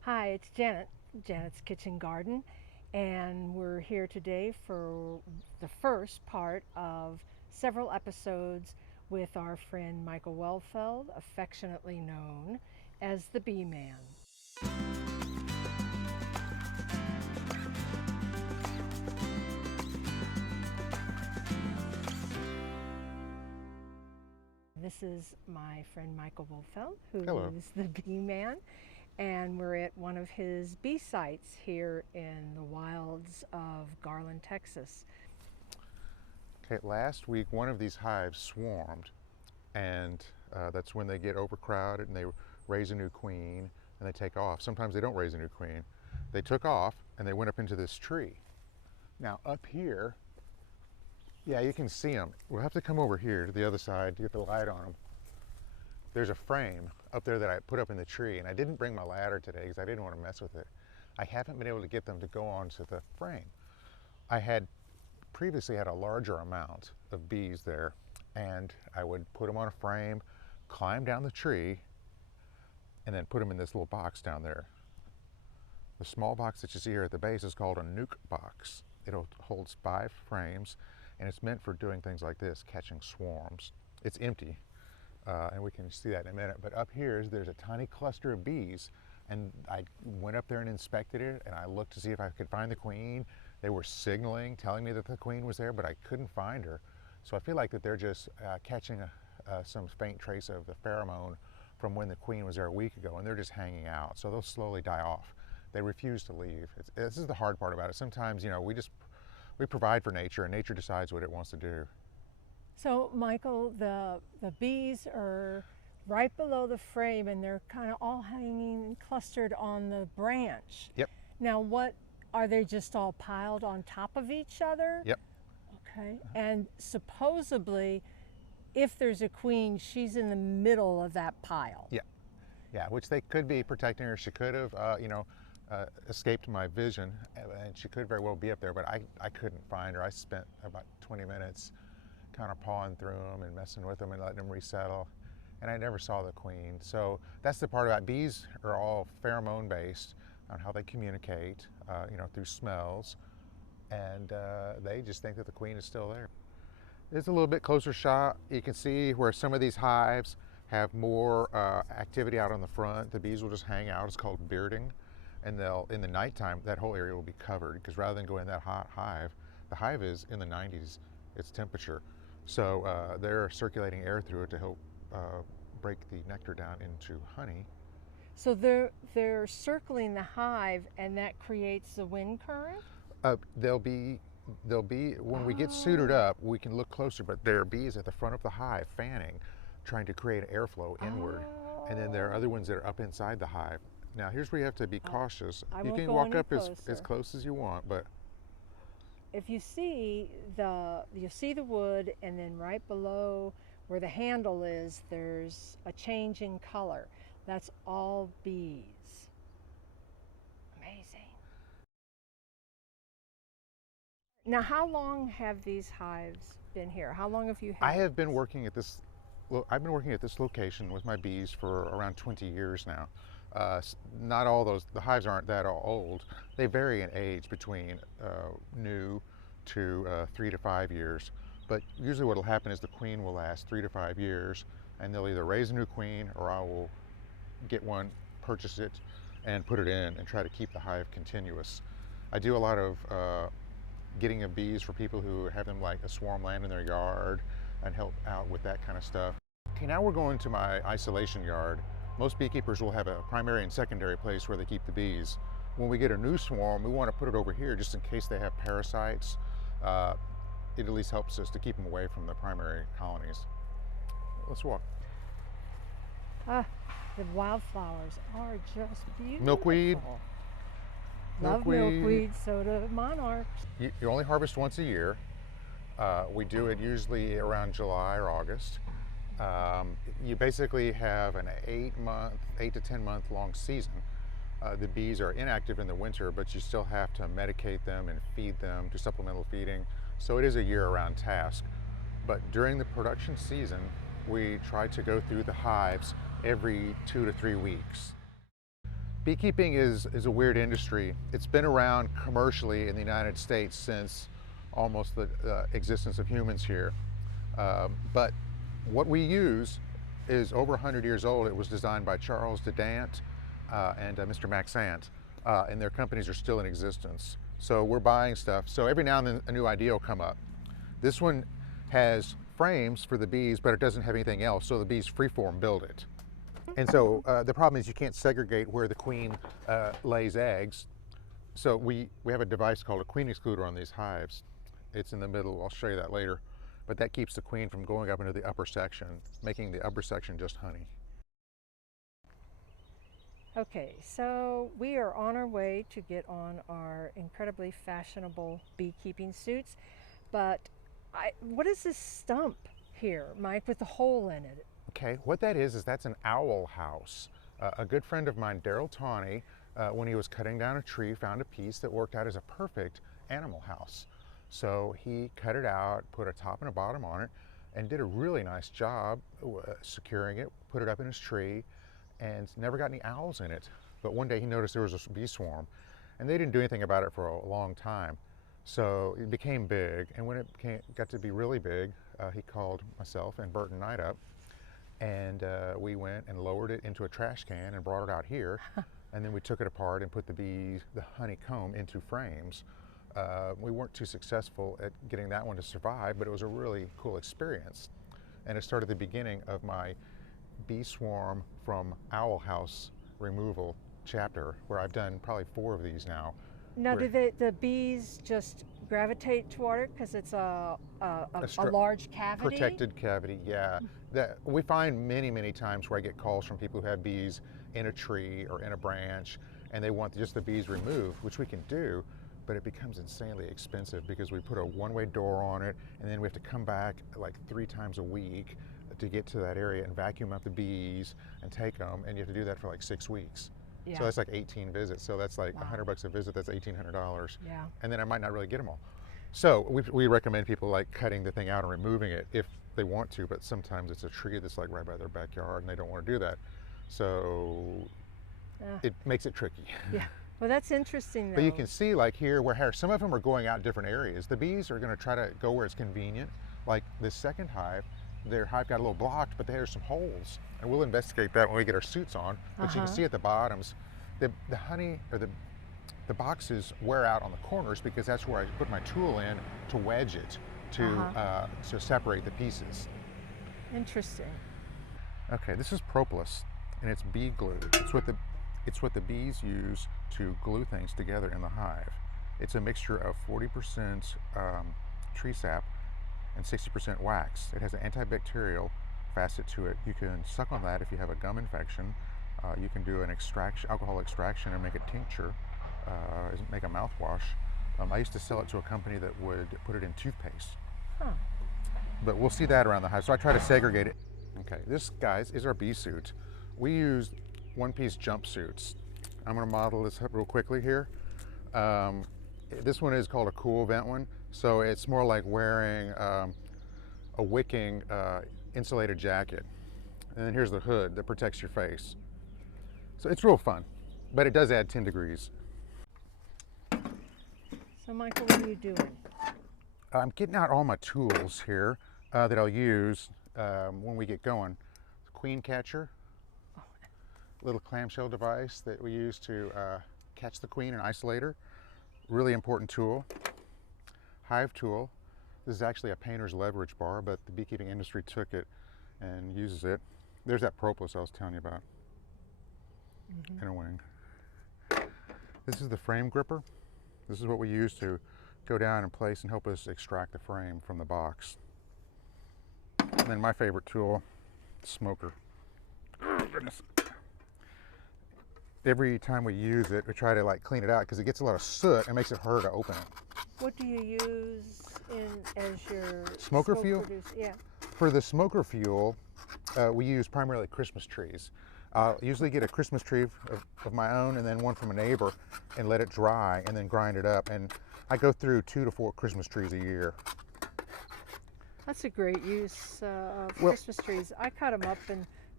Hi, it's Janet, Janet's Kitchen Garden, and we're here today for the first part of several episodes with our friend Michael Wohlfeld, affectionately known as the Bee Man. This is my friend Michael Wohlfeld, Hello. who's the Bee Man, and we're at one of his bee sites here in the wilds of Garland, Texas. Okay, last week one of these hives swarmed, and that's when they get overcrowded and they raise a new queen and they take off. Sometimes they don't raise a new queen. They took off and they went up into this tree. Now up here, yeah, you can see them. We'll have to come over here to the other side to get the light on them. There's a frame up there that I put up in the tree, and I didn't bring my ladder today because I didn't want to mess with it. I haven't been able to get them to go onto the frame. I had previously had a larger amount of bees there, and I would put them on a frame, climb down the tree, and then put them in this little box down there. The small box that you see here at the base is called a nuke box. It holds 5 frames, and it's meant for doing things like this, catching swarms. It's empty, and we can see that in a minute, but up here there's a tiny cluster of bees, and I went up there and inspected it, and I looked to see if I could find the queen. They were signaling, telling me that the queen was there, but I couldn't find her. So I feel like that they're just catching some faint trace of the pheromone from when the queen was there a week ago, and they're just hanging out. So they'll slowly die off. They refuse to leave. This is the hard part about it. Sometimes, we provide for nature, and nature decides what it wants to do. So, Michael, the bees are right below the frame and they're kind of all hanging clustered on the branch. Yep. Now, what are they just all piled on top of each other? Yep. Okay. And supposedly, if there's a queen, she's in the middle of that pile. Yeah. Yeah, which they could be protecting her. She could have, escaped my vision, and she could very well be up there, but I couldn't find her. I spent about 20 minutes kind of pawing through them and messing with them and letting them resettle, and I never saw the queen. So that's the part about bees are all pheromone based on how they communicate, through smells, and they just think that the queen is still there. It's a little bit closer shot. You can see where some of these hives have more activity out on the front. The bees will just hang out. It's called bearding, and in the nighttime, that whole area will be covered, because rather than go in that hot hive, the hive is in the 90s, its temperature. So they're circulating air through it to help break the nectar down into honey. So they're circling the hive, and that creates the wind current. They'll be when we get suited up, we can look closer, but there are bees at the front of the hive fanning, trying to create airflow inward. And then there are other ones that are up inside the hive. Now here's where you have to be cautious. I You won't can go walk any up as closer. close as you want, but If you see the wood, and then right below where the handle is, there's a change in color. That's all bees. Amazing. Now, how long have these hives been here? How long have you I had have been these? working at this. Well, I've been working at this location with my bees for around 20 years now. Not all the hives aren't that old. They vary in age between new to 3 to 5 years. But usually what will happen is the queen will last 3 to 5 years, and they'll either raise a new queen, or I will get one, purchase it, and put it in and try to keep the hive continuous. I do a lot of getting of bees for people who have them like a swarm land in their yard, and help out with that kind of stuff. Okay, now we're going to my isolation yard. Most beekeepers will have a primary and secondary place where they keep the bees. When we get a new swarm, we want to put it over here just in case they have parasites. It at least helps us to keep them away from the primary colonies. Let's walk. Ah, the wildflowers are just beautiful. Milkweed. Love milkweed, so do monarchs. You only harvest once a year. We do it usually around July or August. You basically have an 8 to 10 month long season. The bees are inactive in the winter, but you still have to medicate them and feed them, do supplemental feeding. So it is a year-round task. But during the production season, we try to go through the hives every 2 to 3 weeks. Beekeeping is a weird industry. It's been around commercially in the United States since almost the existence of humans here. But what we use is over 100 years old. It was designed by Charles Dedant and Mr. Maxant, and their companies are still in existence. So we're buying stuff. So every now and then a new idea will come up. This one has frames for the bees, but it doesn't have anything else, so the bees freeform build it. And so the problem is you can't segregate where the queen lays eggs. So we have a device called a queen excluder on these hives. It's in the middle, I'll show you that later. But that keeps the queen from going up into the upper section, making the upper section just honey. Okay, so we are on our way to get on our incredibly fashionable beekeeping suits, but what is this stump here, Mike, with the hole in it? Okay, what that is that's an owl house. A good friend of mine, Daryl Tawney, when he was cutting down a tree, found a piece that worked out as a perfect animal house. So he cut it out, put a top and a bottom on it, and did a really nice job securing it, put it up in his tree, and never got any owls in it. But one day he noticed there was a bee swarm, and they didn't do anything about it for a long time. So it became big, and when it got to be really big, he called myself and Bert and Knight up, and we went and lowered it into a trash can and brought it out here. And then we took it apart and put the honeycomb into frames. We weren't too successful at getting that one to survive, but it was a really cool experience. And it started the beginning of my bee swarm from owl house removal chapter, where I've done probably 4 of these now. Now, do the bees just gravitate toward it because it's a large cavity? Protected cavity, yeah. We find many times where I get calls from people who have bees in a tree or in a branch, and they want just the bees removed, which we can do, but it becomes insanely expensive because we put a one-way door on it, and then we have to come back like 3 times a week to get to that area and vacuum out the bees and take them, and you have to do that for like 6 weeks. Yeah. So that's like 18 visits. So that's like Wow. $100 a visit. That's $1,800. Yeah. And then I might not really get them all. So we recommend people like cutting the thing out and removing it if they want to, but sometimes it's a tree that's like right by their backyard and they don't want to do that. So it makes it tricky. Yeah. Well, that's interesting though. But you can see like here where some of them are going out different areas. The bees are going to try to go where it's convenient. Like this second hive, their hive got a little blocked, but there's some holes. And we'll investigate that when we get our suits on. But you can see at the bottoms, the honey or the boxes wear out on the corners because that's where I put my tool in to wedge it to separate the pieces. Interesting. Okay, this is propolis, and it's bee glue. It's what the bees use to glue things together in the hive. It's a mixture of 40% tree sap and 60% wax. It has an antibacterial facet to it. You can suck on that if you have a gum infection. You can do an alcohol extraction and make a tincture, make a mouthwash. I used to sell it to a company that would put it in toothpaste. Huh. But we'll see that around the hive. So I try to segregate it. Okay, this, guys, is our bee suit. We use one-piece jumpsuits. I'm going to model this up real quickly here. This one is called a cool vent one. So it's more like wearing a wicking insulated jacket. And then here's the hood that protects your face. So it's real fun, but it does add 10 degrees. So Michael, what are you doing? I'm getting out all my tools here that I'll use when we get going. Queen catcher, little clamshell device that we use to catch the queen and isolate her. Really important tool. Hive tool. This is actually a painter's leverage bar, but the beekeeping industry took it and uses it. There's that propolis I was telling you about. In a wing. This is the frame gripper. This is what we use to go down and place and help us extract the frame from the box. And then my favorite tool, smoker. Oh, goodness. Every time we use it, we try to like clean it out because it gets a lot of soot and makes it harder to open it. What do you use as your smoker smoke fuel? Yeah. For the smoker fuel, we use primarily Christmas trees. I'll usually get a Christmas tree of my own and then one from a neighbor and let it dry and then grind it up. And I go through 2 to 4 Christmas trees a year. That's a great use of Christmas trees. I cut them up and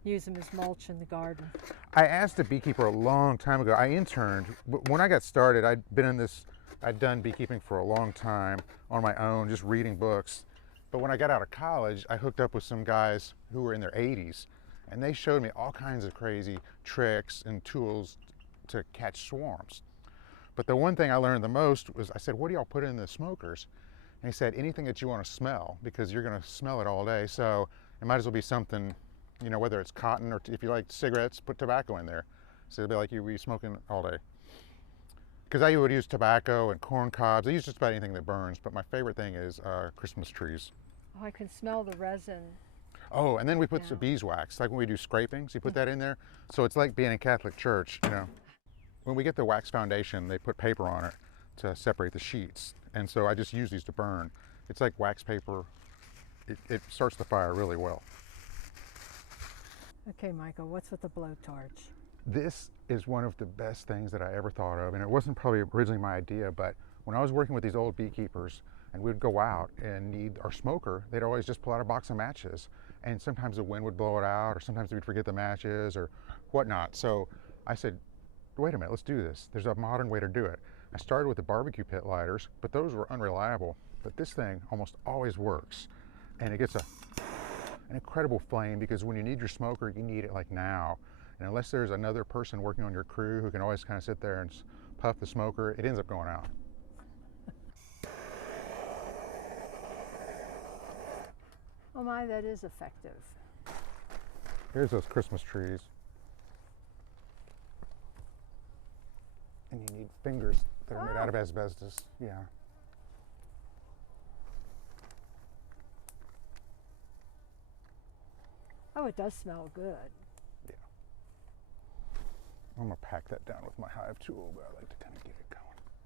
use them as mulch in the garden. I asked a beekeeper a long time ago. I interned. When I got started, I'd done beekeeping for a long time on my own, just reading books. But when I got out of college, I hooked up with some guys who were in their 80s, and they showed me all kinds of crazy tricks and tools to catch swarms. But the one thing I learned the most was I said, what do y'all put in the smokers? And he said, anything that you want to smell, because you're going to smell it all day. So it might as well be something, you know, whether it's cotton or if you like cigarettes, put tobacco in there. So it'll be like you'd be smoking all day. Because I would use tobacco and corn cobs. I use just about anything that burns, but my favorite thing is Christmas trees. Oh, I can smell the resin. Oh, and then we put Yeah. some beeswax, like when we do scrapings, you put that in there. So it's like being in Catholic church, you know. When we get the wax foundation, they put paper on it to separate the sheets. And so I just use these to burn. It's like wax paper. It starts the fire really well. Okay, Michael, what's with the blowtorch? This is one of the best things that I ever thought of. And it wasn't probably originally my idea, but when I was working with these old beekeepers and we'd go out and need our smoker, they'd always just pull out a box of matches. And sometimes the wind would blow it out, or sometimes we'd forget the matches or whatnot. So I said, wait a minute, let's do this. There's a modern way to do it. I started with the barbecue pit lighters, but those were unreliable. But this thing almost always works. And it gets an incredible flame, because when you need your smoker, you need it like now. And unless there's another person working on your crew who can always kind of sit there and puff the smoker, it ends up going out. Oh my, that is effective. Here's those Christmas trees. And you need fingers that are made out of asbestos. Yeah. Oh, it does smell good. Yeah. I'm gonna pack that down with my hive tool, but I like to kind of get it going.